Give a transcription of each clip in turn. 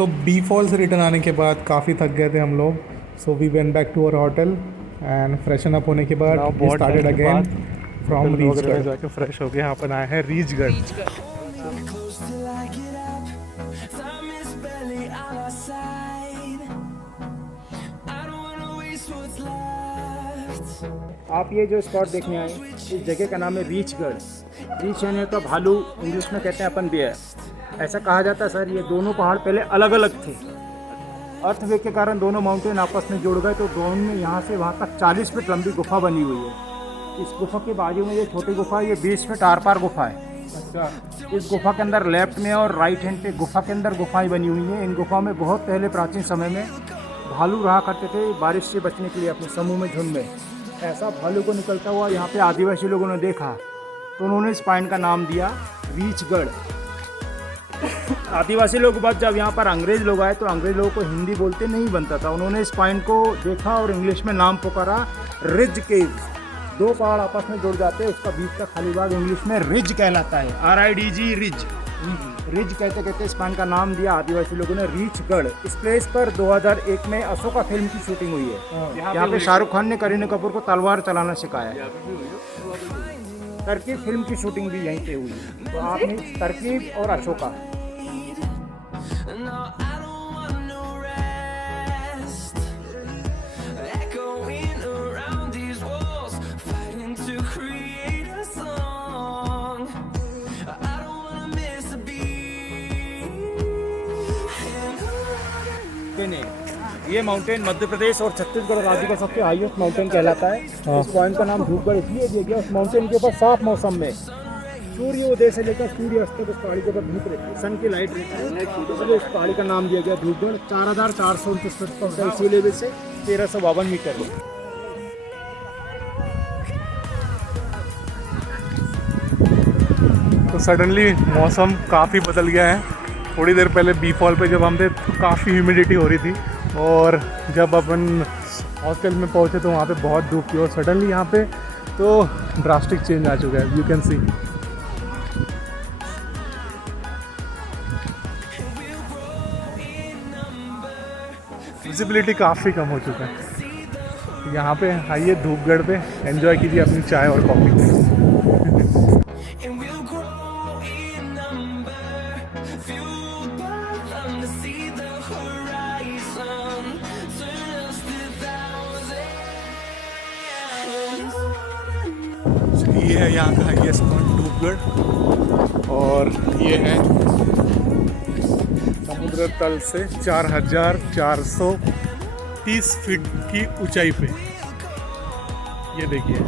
सो Bee fall से return आने के बाद काफ़ी थक गए थे हम लोग. So we went back to our hotel and freshen up होने के बाद we started again from Reechgarh. जाके फ्रेश हो गए. यहाँ पर आए हैं रीचगढ़. आप ये जो स्पॉट देखने आए, इस जगह का नाम है रीचगढ़. रीच यानी तो भालू, इंग्लिश में कहते हैं अपन बियर. ऐसा कहा जाता है सर, ये दोनों पहाड़ पहले अलग अलग थे. अर्थवेग के कारण दोनों माउंटेन आपस में जुड़ गए, तो दोनों में यहाँ से वहाँ तक 40 फीट लंबी गुफा बनी हुई है. इस गुफा के बाजू में ये छोटी गुफा, ये 20 फीट आर पार गुफा है. अच्छा, इस गुफा के अंदर लेफ्ट में और राइट हैंड पे गुफा के अंदर गुफाएं बनी हुई हैं. इन गुफा में बहुत पहले प्राचीन समय में भालू रहा करते थे बारिश से बचने के लिए अपने समूह में, झुंड में. ऐसा भालू को निकलता हुआ यहाँ पे आदिवासी लोगों ने देखा, तो उन्होंने इस पॉइंट का नाम दिया रीचगढ़. आदिवासी लोग के बाद जब यहाँ पर अंग्रेज लोग आए, तो अंग्रेज लोगों को हिंदी बोलते नहीं बनता था. उन्होंने इस पॉइंट को देखा और इंग्लिश में नाम पुकारा रिज केव. दो पहाड़ आपस में जुड़ जाते हैं, उसका बीच का खाली भाग इंग्लिश में रिज कहलाता है. RIDG, ridge. रिज कहते कहते इस पॉइंट का नाम दिया आदिवासी लोगों ने रीचगढ़. इस प्लेस पर 2001 में अशोका फिल्म की शूटिंग हुई है. यहाँ पे शाहरुख खान ने करीना कपूर को तलवार चलाना सिखाया. तरकीब फिल्म की शूटिंग भी यहीं पे हुई. तो आपने तरकीब और अशोका. ये माउंटेन मध्य प्रदेश और छत्तीसगढ़ राज्य का सबसे हाईएस्ट माउंटेन कहलाता है. इस पॉइंट का नाम धूपगढ़ इसलिए दिया गया. उस माउंटेन के ऊपर साफ मौसम में सूर्योदय से लेकर सूर्यास्त तक उस पहाड़ी के ऊपर धूप रहती है, सन की लाइट रहती है. इसलिए इस पहाड़ी का नाम दिया गया धूपगढ़. 4429 फीट पर इसी लेवल से 1352 मीटर. तो सडनली मौसम काफ़ी बदल गया है. थोड़ी देर पहले बी फॉल पे जब हम थे तो काफ़ी ह्यूमिडिटी हो रही थी, और जब अपन हॉस्टल में पहुंचे तो वहाँ पे बहुत धूप थी. और सडनली यहाँ पे तो ड्रास्टिक चेंज आ चुका है. यू कैन सी विजिबिलिटी काफ़ी कम हो चुका है. यहाँ पे आइए धूपगढ़ पे, एंजॉय कीजिए अपनी चाय और कॉफ़ी. ये है यहाँ का हाईएस्ट पॉइंट धूपगढ़, और ये है समुद्र तल से 4430 फीट की ऊंचाई पे. ये देखिए,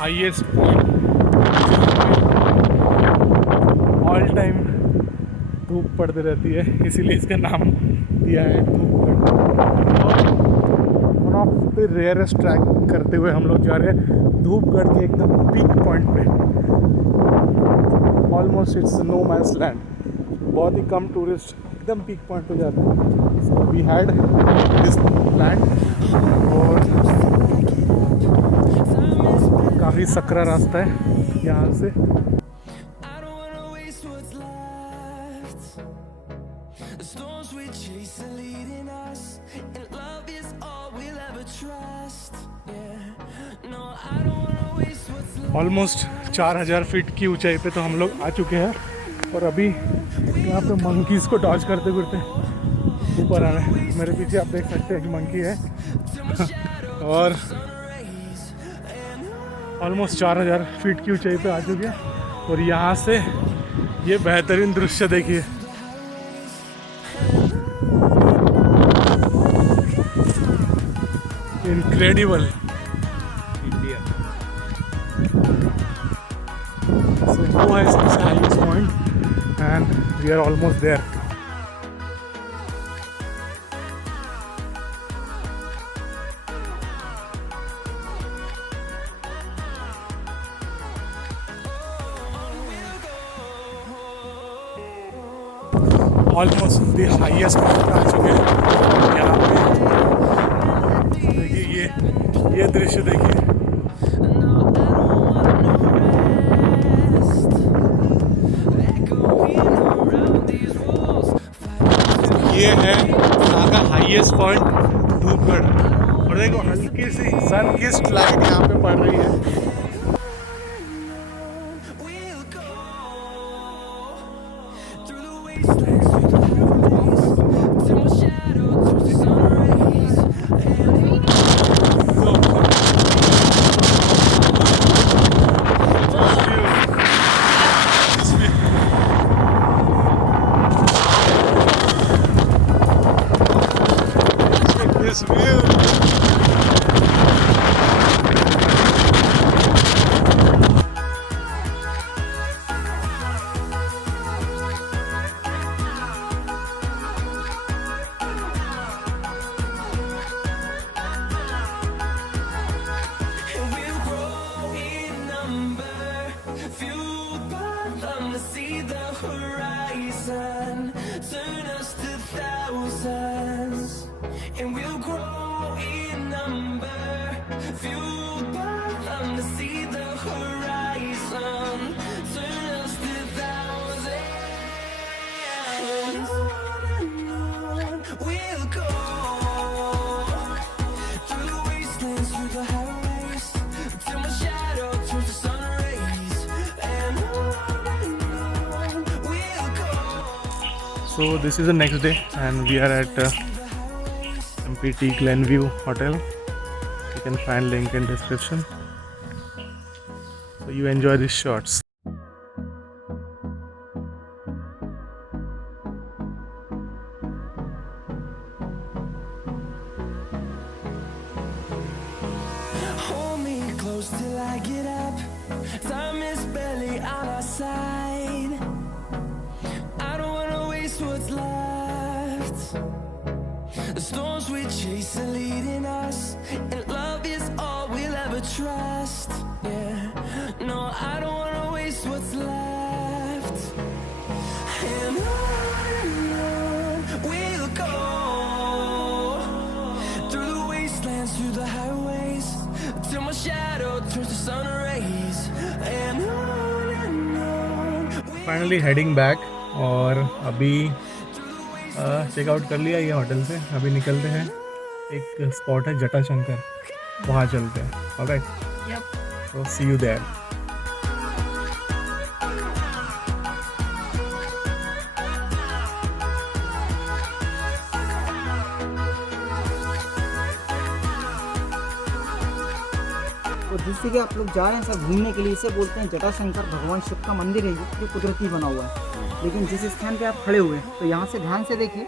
हाईएस्ट पॉइंट. ऑल टाइम धूप पड़ती रहती है, इसीलिए इसका नाम दिया है Dhupgarh. One of the rarest track करते हुए हम लोग जा रहे हैं धूपगढ़ के एकदम पीक पॉइंट पे. Almost it's no man's land. बहुत ही कम टूरिस्ट एकदम पीक पॉइंट पे जाते हैं. So we had this land, और काफ़ी सकरा रास्ता है यहाँ से. ऑलमोस्ट 4000 फीट की ऊंचाई पे तो हम लोग आ चुके हैं, और अभी यहाँ पे मंकीज़ को डॉज करते करते ऊपर आ रहे हैं. मेरे पीछे आप देख सकते हैं कि मंकी है. और ऑलमोस्ट 4000 फीट की ऊंचाई पे आ चुके हैं, और यहाँ से ये बेहतरीन दृश्य देखिए. इनक्रेडिबल. So वो है सबसे highest point, and we are almost there. Almost the highest point आ चुके हैं. यहाँ पे देखिए, ये दृश्य देखिए. ये है यहाँ का हाईएस्ट पॉइंट धूपगढ़, और देखो हल्की सी सन किस्ड लाइट यहाँ पे पड़ रही है। This view. Turn us to thousands, and we'll grow in number, fueled by them to see the horizon. Turn us to thousands, and on we'll go, through the wastelands, through the highways, till my shadow turns to sun rays, and on we'll go. So this is the next day and we are at MPT Glenview Hotel. You can find link in description. So you enjoy these shots. Hold me close till I get up. Time is barely on our side. I don't wanna waste what's left. The storms we chase are leading us, and love is all we'll ever trust. Yeah, no, I don't wanna waste what's left. And on we'll go, through the wastelands, through the highways, till my shadow turns to sun rays. And on Finally heading back. और अभी checkout कर लिया ये hotel से, अभी निकलते हैं। एक स्पॉट है जटाशंकर, वहाँ चलते हैं। Alright, so see you there. तो जिस जगह आप लोग जा रहे हैं सब घूमने के लिए, इसे बोलते हैं जटाशंकर। भगवान शिव का मंदिर है ये, कुदरती बना हुआ है। लेकिन जिस स्थान पे आप खड़े हुए हैं तो यहाँ से ध्यान से देखिए,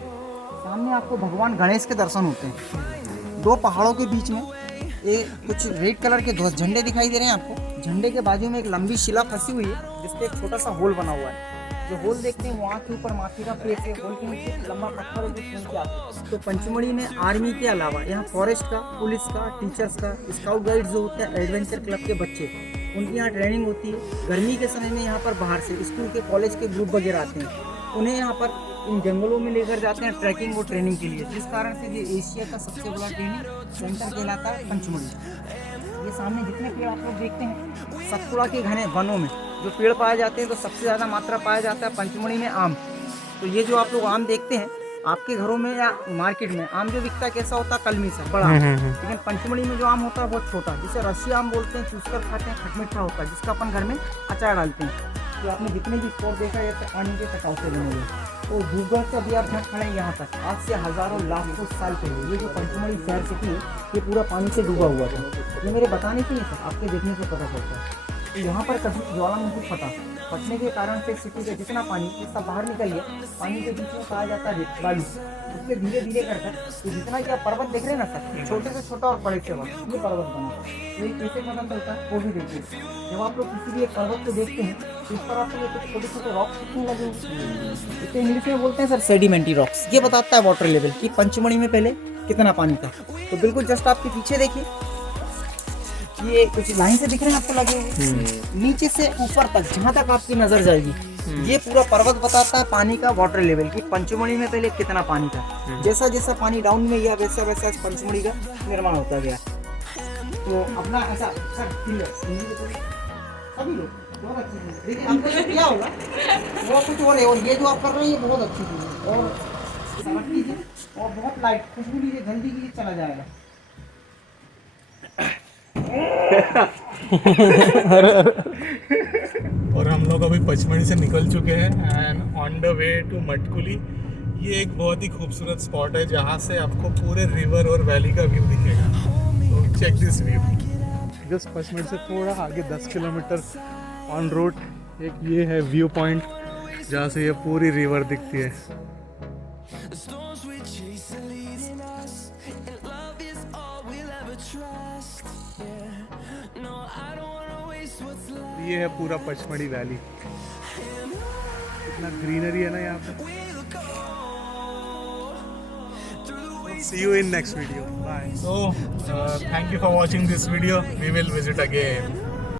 सामने आपको भगवान गणेश के दर्शन होते हैं। दो पहाड़ों के बीच में एक कुछ रेड कलर के ध्वज झंडे दिखाई दे रहे हैं आपको। झंडे के बाजू में एक लंबी शिला फंसी हुई है जिसपे एक छोटा सा होल बना हुआ है। जो होल देखते हैं वहाँ के ऊपर माथी का पेड़ है, होल के नीचे लंबा पत्थर है जो खून के आते हैं। तो पंचमढ़ी में आर्मी के अलावा यहाँ फॉरेस्ट का, पुलिस का, टीचर्स का, स्काउट गाइड जो होते हैं, एडवेंचर क्लब के बच्चे, उनकी यहाँ ट्रेनिंग होती है। गर्मी के समय में यहाँ पर बाहर से स्कूल के, कॉलेज के ग्रुप वगैरह आते हैं, उन्हें यहाँ पर इन जंगलों में लेकर जाते हैं ट्रैकिंग और ट्रेनिंग के लिए। जिस कारण से ये एशिया का सबसे बड़ा ट्रेनिंग सेंटर कहलाता है पंचमढ़ी। ये सामने जितने पेड़ आप लोग देखते हैं, सतपुड़ा के घने वनों में जो पेड़ पाए जाते हैं, तो सबसे ज़्यादा मात्रा पाया जाता है पंचमढ़ी में आम। तो ये जो आप लोग आम देखते हैं आपके घरों में या मार्केट में, आम जो बिकता है कैसा होता है, कलमी सा बड़ा। लेकिन पंचमढ़ी में जो आम होता है बहुत छोटा, जिसे रस्सी आम बोलते हैं, चूस कर खाते हैं, खटमिठा होता है, जिसका अपन घर में अचार डालते हैं। तो आपने जितने भी स्पॉट देखा है तो पानी के कटाव से बने हुए। तो भूगोल से अभी आप जहाँ खड़े हैं यहाँ तक, आज से हज़ारों लाखों साल पहले ये जो पंचमढ़ी शहर सिटी है ये पूरा पानी से डूबा हुआ था। ये मेरे बताने से नहीं सर, आपके देखने से पता चलता है। तो यहाँ पर कभी ज्वालामुखी फटने के कारण से सिटी का जितना पानी ये सब बाहर निकल गया। पानी के बीच में पाया जाता है बालू, उससे धीरे धीरे करकर तो जितना कि आप पर्वत देख रहे हैं ना सर, छोटे से छोटा और बड़े से बड़ा ये पर्वत बना। तो ये कैसे पता चलता है वो भी देखिए। जब आप लोग किसी भी एक पर्वत को देखते हैं तो इस पर आपको ये कुछ छोटे छोटे रॉक्स दिखने लगे, इसे इंग्लिश में बोलते हैं सर सेडिमेंट्री रॉक्स। ये बताता है वाटर लेवल कि पंचमढ़ी में पहले कितना पानी था। तो बिल्कुल जस्ट आपके पीछे देखिए, ये कुछ लाइन से दिख रहे हैं आपको लगे हुए, नीचे से ऊपर तक जहाँ तक आपकी नजर जाएगी ये पूरा पर्वत बताता है पानी का वाटर लेवल कि पंचमढ़ी में पहले कितना पानी था। जैसा जैसा पानी डाउन में गया वैसा वैसा पंचमढ़ी का निर्माण होता गया। तो अपना ऐसा सर सभी लोग बहुत अच्छी चीज़, लेकिन आपको जो किया होगा वो कुछ और है, और ये जो आप कर रहे हैं ये बहुत अच्छी चीज़ है। और सबर कीजिए और बहुत लाइट खुशबू लीजिए, जल्दी कीजिए, चला जाएगा। और हम लोग अभी पचमढ़ी से निकल चुके हैं and on the way to Matkuli. ये एक बहुत ही खूबसूरत स्पॉट है जहाँ से आपको पूरे रिवर और वैली का व्यू दिखेगा। तो check this view. Just Pachmarhi से थोड़ा आगे 10 किलोमीटर ऑन रोड एक ये है व्यू पॉइंट जहाँ से ये पूरी रिवर दिखती है। The storms we chase are leading us, and love is all we'll ever trust. Yeah, no, I don't wanna waste what's left. ये है पूरा पचमढ़ी वैली। इतना ग्रीनरी है ना यहाँ पे। We'll go through the waves. See you in next video. Bye. So, thank you for watching this video. We will visit again.